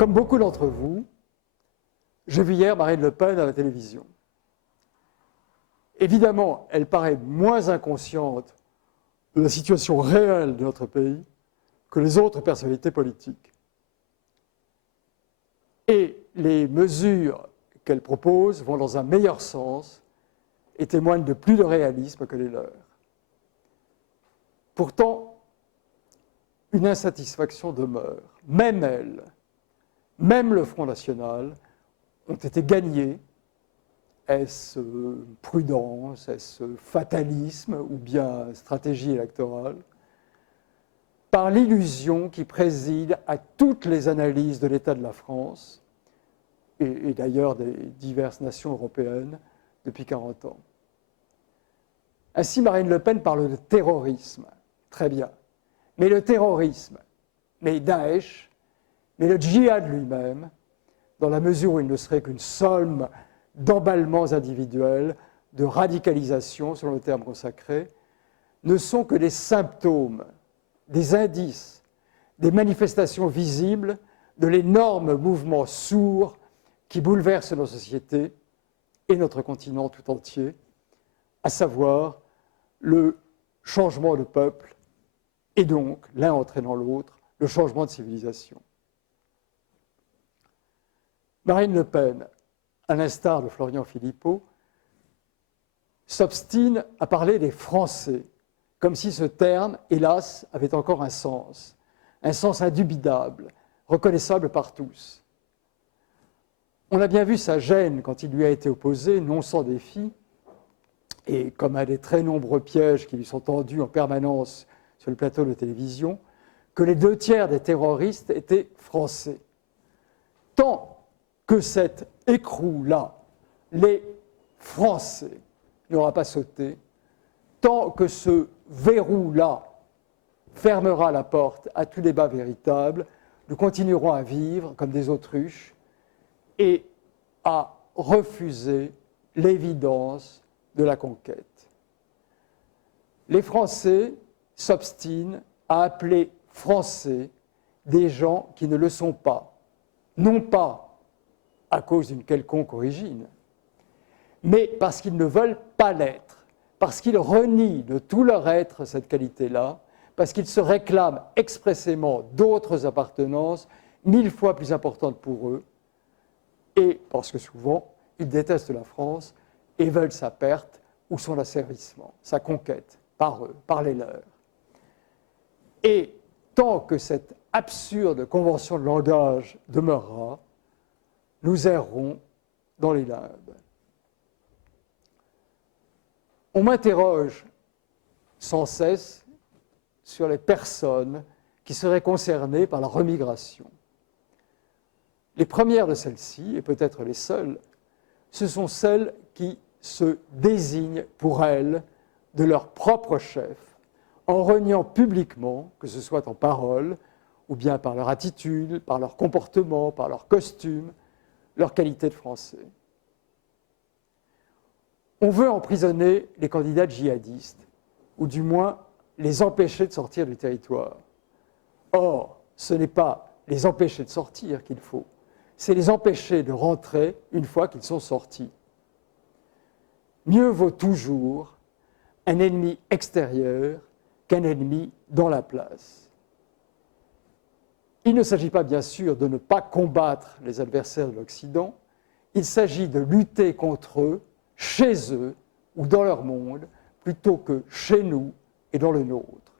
Comme beaucoup d'entre vous, j'ai vu hier Marine Le Pen à la télévision. Évidemment, elle paraît moins inconsciente de la situation réelle de notre pays que les autres personnalités politiques. Et les mesures qu'elle propose vont dans un meilleur sens et témoignent de plus de réalisme que les leurs. Pourtant, une insatisfaction demeure. Même elle, même le Front National ont été gagnés. Est-ce prudence, est-ce fatalisme ou bien stratégie électorale, par l'illusion qui préside à toutes les analyses de l'état de la France et d'ailleurs des diverses nations européennes depuis 40 ans. Ainsi, Marine Le Pen parle de terrorisme. Très bien. Mais le terrorisme, mais Daesh, mais le djihad lui-même, dans la mesure où il ne serait qu'une somme d'emballements individuels, de radicalisation, selon le terme consacré, ne sont que des symptômes, des indices, des manifestations visibles de l'énorme mouvement sourd qui bouleverse nos sociétés et notre continent tout entier, à savoir le changement de peuple et donc, l'un entraînant l'autre, le changement de civilisation. Marine Le Pen, à l'instar de Florian Philippot, s'obstine à parler des Français, comme si ce terme, hélas, avait encore un sens indubitable, reconnaissable par tous. On a bien vu sa gêne quand il lui a été opposé, non sans défi, et comme un des très nombreux pièges qui lui sont tendus en permanence sur le plateau de télévision, que les 2/3 des terroristes étaient français. Tant que cet écrou-là, les Français, n'aura pas sauté, tant que ce verrou-là fermera la porte à tout débat véritable, nous continuerons à vivre comme des autruches et à refuser l'évidence de la conquête. Les Français s'obstinent à appeler Français des gens qui ne le sont pas, non pas à cause d'une quelconque origine, mais parce qu'ils ne veulent pas l'être, parce qu'ils renient de tout leur être cette qualité-là, parce qu'ils se réclament expressément d'autres appartenances 1000 fois plus importantes pour eux, et parce que souvent, ils détestent la France et veulent sa perte ou son asservissement, sa conquête par eux, par les leurs. Et tant que cette absurde convention de langage demeurera, nous errons dans les limbes. On m'interroge sans cesse sur les personnes qui seraient concernées par la remigration. Les premières de celles-ci, et peut-être les seules, ce sont celles qui se désignent pour elles de leur propre chef, en reniant publiquement, que ce soit en parole, ou bien par leur attitude, par leur comportement, par leur costume, leur qualité de Français. On veut emprisonner les candidats djihadistes, ou du moins les empêcher de sortir du territoire. Or, ce n'est pas les empêcher de sortir qu'il faut, c'est les empêcher de rentrer une fois qu'ils sont sortis. Mieux vaut toujours un ennemi extérieur qu'un ennemi dans la place. Il ne s'agit pas, bien sûr, de ne pas combattre les adversaires de l'Occident, il s'agit de lutter contre eux, chez eux ou dans leur monde, plutôt que chez nous et dans le nôtre.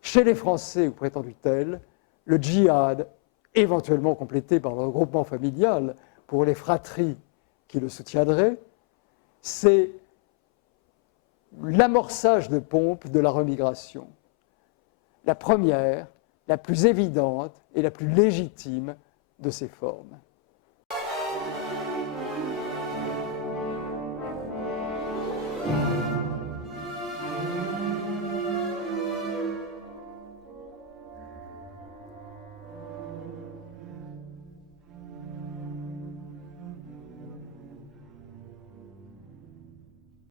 Chez les Français ou prétendus tels, le djihad, éventuellement complété par le regroupement familial pour les fratries qui le soutiendraient, c'est l'amorçage de pompe de la remigration. La première, la plus évidente et la plus légitime de ces formes.